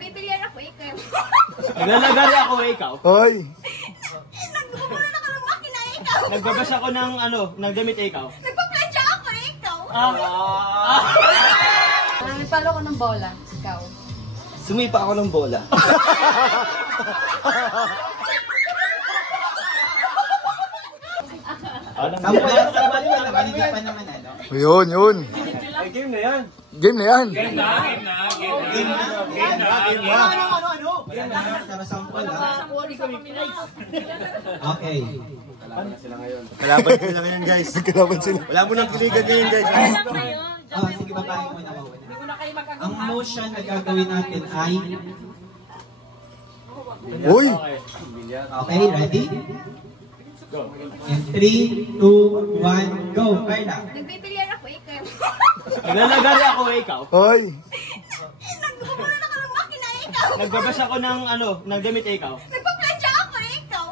Nagpipilian ako, ikaw. Naglalagari ako, ikaw. Hoy! Nagpupuro na ka ng makina, ikaw. Nagbabas ako ng ng damit, ikaw. Nagpa-plancha ako, ikaw. Nagpalo ko ng bola, ikaw. Sumipa ako ng bola. Yun, yun. Game na yan. Game na yan. Game na. Okay. Kalaban sila ngayon, guys. Kalaban sila. Wala mo nang kiligan ngayon, guys. Sige, babae muna ako. Ang motion na gagawin natin ay... Uy! Okay, ready? In 3, 2, 1, go! Carla. Nagpipilian ako, ikaw. Naglalagari ako, ikaw. Hoy! Nagpupuro na ka ng makina, ikaw. Nagbabas ako ng damit, ikaw. Nagpa-plancha ako, ikaw.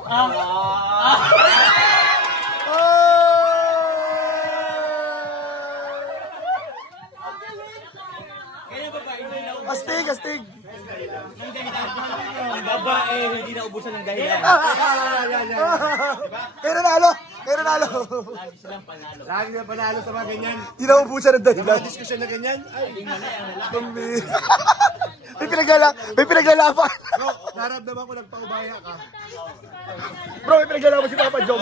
Astig, astig! Ang babae, hindi na ubusan ng dahilan. Pero nalo! Pero nalo! Lagi silang panalo. Lagi na panalo sa mga ganyan. Hindi na ubusan ng dahilan. Diskusyon na ganyan. Ay, May pinaglalaban. bro, naramdaman ko nagpaubaya ka. Bro, may pinaglalaban si Papa Jom.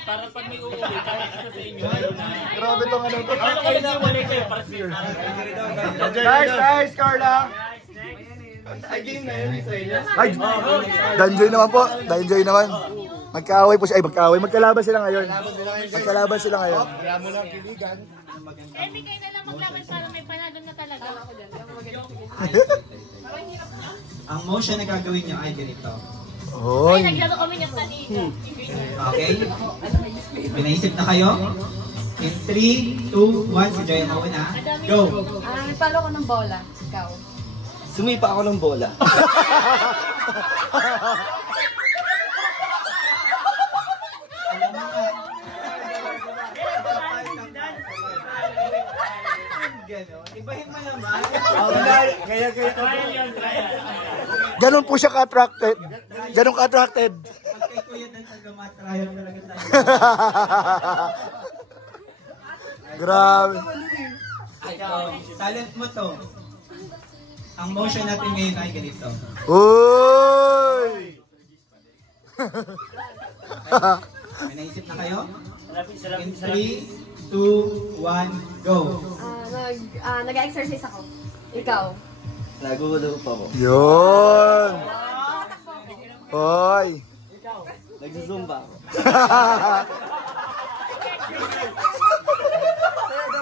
Para pag may uuwi, para sa inyo. Grabe tong ano to. Ano kayo na wala kayo para sure. Nice, nice, Carla. Ay, game na yun, Israel. Ay, danjoy naman po. Danjoy naman. Magkaaway po siya. Ay, magkaaway. Magkalaban sila ngayon. Magkalaban sila ngayon. Wala mo lang kiligan. Emi, kayo na lang maglaban para may panalo na talaga. Ang motion na gagawin nyo ay ganito. Hoy. Naglaro kami ng kanina. Okay? Pinaisip na kayo? In 3, 2, 1, si Joy mo na. Go! Nagpalo ko ng bola, ikaw. Sumipa ako ng bola. Ibahin mo naman. Kaya. Ganon po siya ka-attracted. Ganon ka-attracted. Pag kay Kuya Dan pag-matrayan talaga tayo. Grabe. Talent mo to. Ang motion natin ngayon ay ganito. Uy! May naisip na kayo? In 3, 2, 1, go! Nag-exercise ako. Ikaw. Nagulo pa ako. Yun! Hoy! Nagsusumba ako.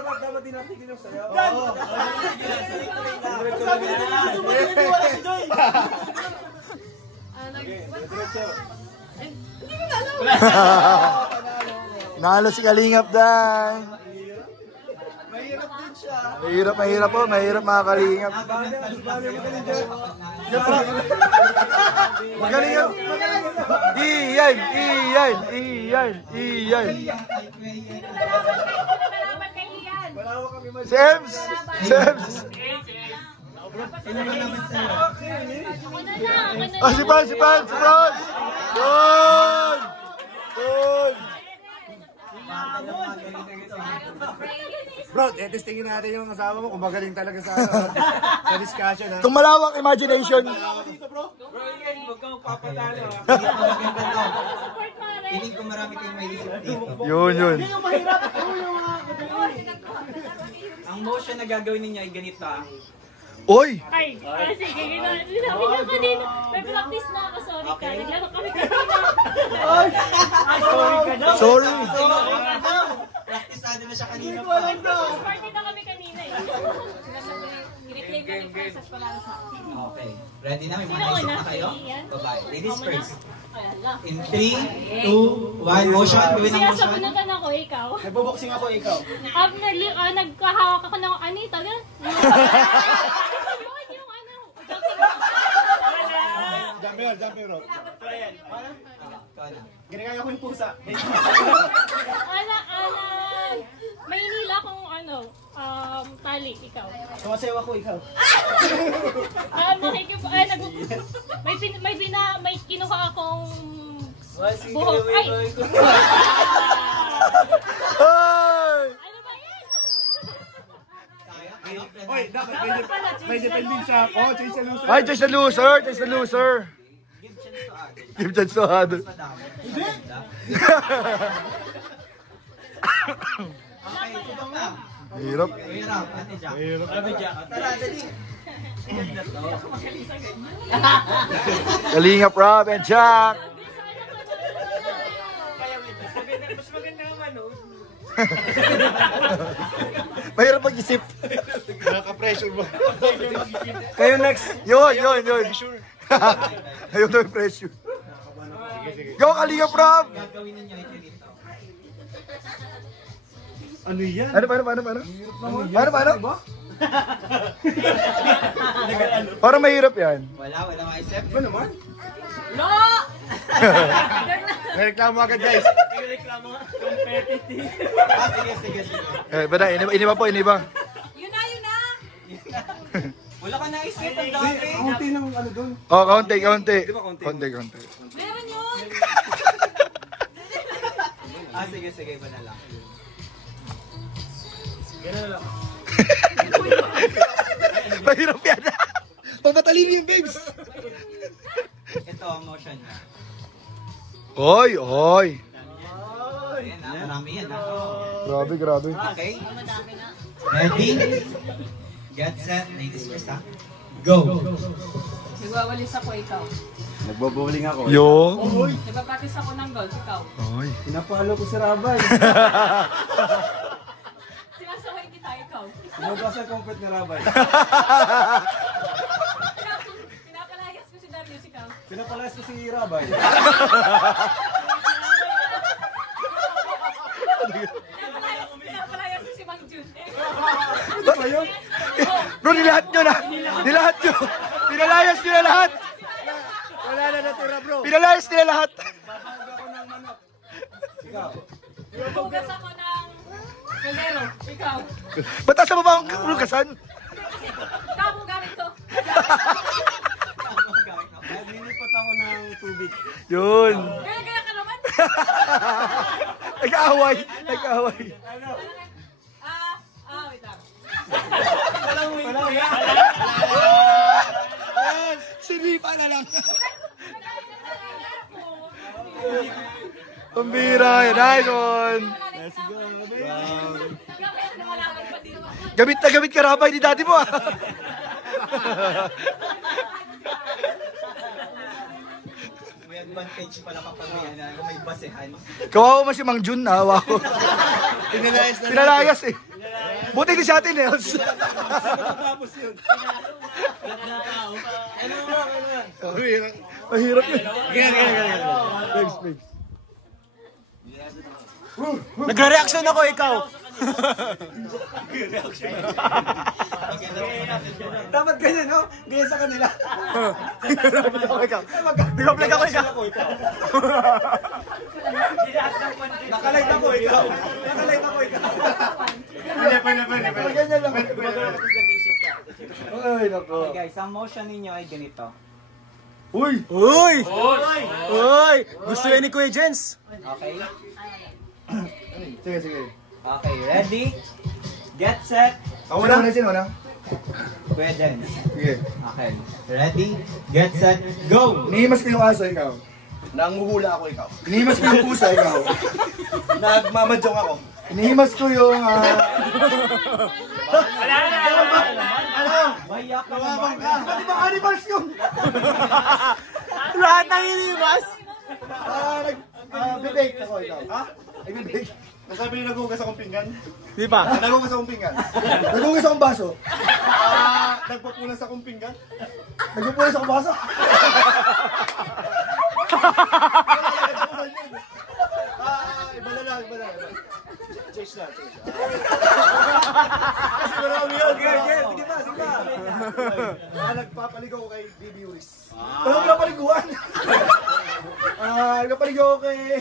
Dapat din natin ginaw sa'yo. Sabi na nila, sumali na wala si Joy. Nalo si Kalingap Dan. Mahirap din siya. Mahirap po. Mahirap mga Kalingap. Kalingap. Iyan. Sems. Sino ba naman sa'yo? Ah, si Pan. Yun! Bro, testingin natin yung asawa mo kung magaling talaga sa discussion. Ha? Itong malawak imagination. Dito, bro. Huwag kang papatalo. Piling ko marami kayong may isip dito. Yun. Ang motion na gagawin ninyo ay ganito. Oy! Ay, sige, ginawa. Sinabi niyo kanina. May practice na ako, sorry ka. Naglaro kami kanina. Sorry. Praktisado na siya kanina pa. Christmas party na kami kanina eh. Reclaim kami process pala sa akin. Okay. Ready na? May mga Sino naisip una? na kayo? Ian? Babae. Ladies Ako first. na? Wala. In 3, 2, 1, motion. Gawin ang Siya sa motion. bunutan ako, ikaw. Nagbo-boxing ako, ikaw. Nagkahawak ako ng anita. Ganun. Yun yung ano. Jumper rope. Ginagaya ko yung pusa. Maynila kung ano, tali. ikaw. Sumasayaw ako, ikaw. May kinuha akong Sige, buhok. Ay! Ay! Ano ba yan? Oy, dapat may depending sa ako. Change sa loser. Ay, just the loser! Just the loser! Give chance to Adam. Okay, subang na. Hirap. Hirap, Ate Jack. Ano dyan? Tara, dali. Kalingap Rob and Jack. Mas maganda ang ano. Mahirap mag-isip. Nakaka-pressure mo. Kayo next. Yun. Ayun na yung pressure. Go, Kalingap Rob! Gagawin ninyo ito dito. Ano yan? Paano? Parang mahirap yan. Wala maisip. Ano naman? No! Reklamo agad guys. Reklamo nga. Competitive. Sige. Bada, iniba po. Yun na! Wala ka naisip, ang dami. Kaunti ng ano doon. Oh, kaunti. Konti. Meron yun! Sige, iba na lang. Mahirap yan. Pamatalino yung babes. Ito ang motion niya. Oy. Ayan na, marami yan. Grabe. Okay? Ready? Get set. Ladies first, ha? Go! Nagwawalis ako, ikaw. Nagbo-bowling ako. Yo. Nagpapractice ako ng golf, ikaw. Oy. Pinapalo ko si Rabay. Sinasaway kita, ikaw. Sumabasa compete ni Rabay. Pinapalayas ko si Darius, ikaw. Pinapalayas ko si Rabay. Pinapalayas ko si Mang Jun. Bro, nilahat nyo na. Pinalayas nyo na lahat. Wala na natira bro. Pinalayas nila lahat. Bugas ako ng kaldero, ikaw. Ba't asa ba ang lugasan? Tabo gamit ko. Naglilipat ako ng tubig. Yun. Kaya ka naman. Nag-aaway. Wait lang. Sinipa na lang. Pambira. Nice one. Let's go. Gamit na gamit ka Rabay ni daddy mo ah. May advantage pala kapag may basehan. Kawawa mo si Mang Jun ah. Wow. Pinalayas eh. Buti di sa atin Nels. Mahirap yun. Nagre-reaction ako, ikaw. Dapat ganyan no? Ganyan sa kanila. Nag-vlog ako, ikaw. Nakalight ako ikaw. Pwede. Ganyan lang. Ay, nako. Okay guys, ang motion ninyo ay ganito. Uy! Gusto yan ni Kuya Jens. Okay? Sige. Okay, ready? Get set. Sino na? Kuya Jens. Sige. Okay. Ready? Get set. Go! Inihimas ko yung aso, ikaw. Nanguhula ako ikaw. Inihimas ko yung pusa, ikaw. Nagmamadyong ako. Inihimas ko yung... Mayak ka naman. Di ba animals yun? Lahat ng inimas. Bibake ako, ikaw. Ha? Bibake. Nasabi niyo naghugas akong pinggan? Di ba? Naghugas akong pinggan? Nagugas akong baso. Nagpapunas akong pinggan? Nagpupunas akong baso. Iba na lang. Chase na. Kasi marami yun. Sige ba? Nagpapaligaw ko kay Bibi Uris. Walang pinapaliguan. Nagpapaligaw ko kay...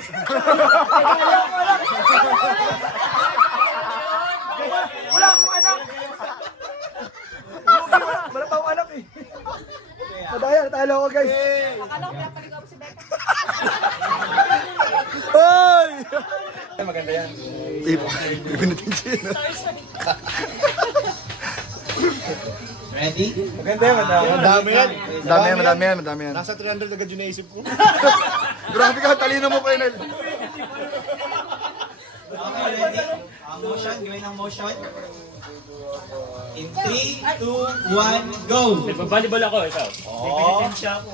Wala akong anak. natalo ako guys. Akala ko pinapaligaw ko si Becca. Hoy! Maganda yan. Ibinatin siya. Ready? Maganda yan, madami yan. Madami yan. Nasa 300 agad yung naisip ko. Grabe ka, talino mo, Colonel. Okay, ready? Motion, gawin ang motion. In 3, 2, 1, go! Nagbabalibal ako, ikaw. Nagpinitensya ako.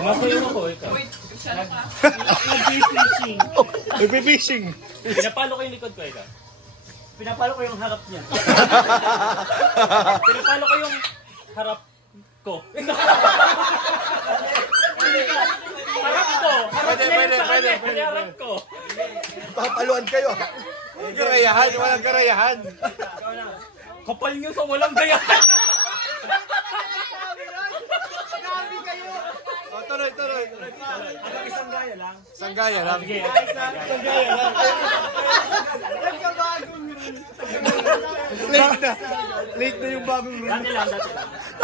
Kumakuyo ako, ikaw. Nag-fishing. Nagpe-fishing. Pinapalo ko yung likod ko, ikaw. Pinapalo ko yung harap niya. Pinapalo ko yung harap ko. Harap ko! Harap niya yung sa kanya. Kaya harap ko. Papaluan kayo. Karayahan, walang karayahan. Kapal niyo sa walang gaya. Oh, tuloy. Isang gaya lang. Sanggaya lang. Sige. Late na yung bagong rule. Dati lang.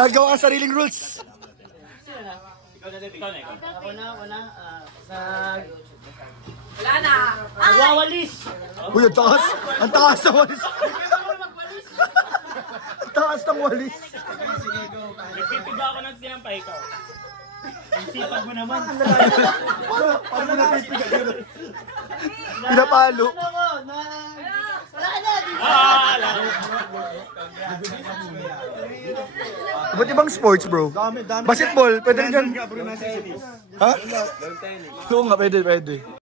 Nagawa ang sariling rules. Ikaw na. Ako na. Wala na. Wawalis! Uy, ang taas. Ang taas ng walis. Ang taas ng walis. Nagpipigla ako ng sinampay, ikaw. Sipag mo naman. Paano napipigat yun? Pinapalo. Wala ka na! Alam. Iba't ibang sports, bro. Basketball, pwede rin dyan. Abro na si Cities. Ha? Oo nga, pwede.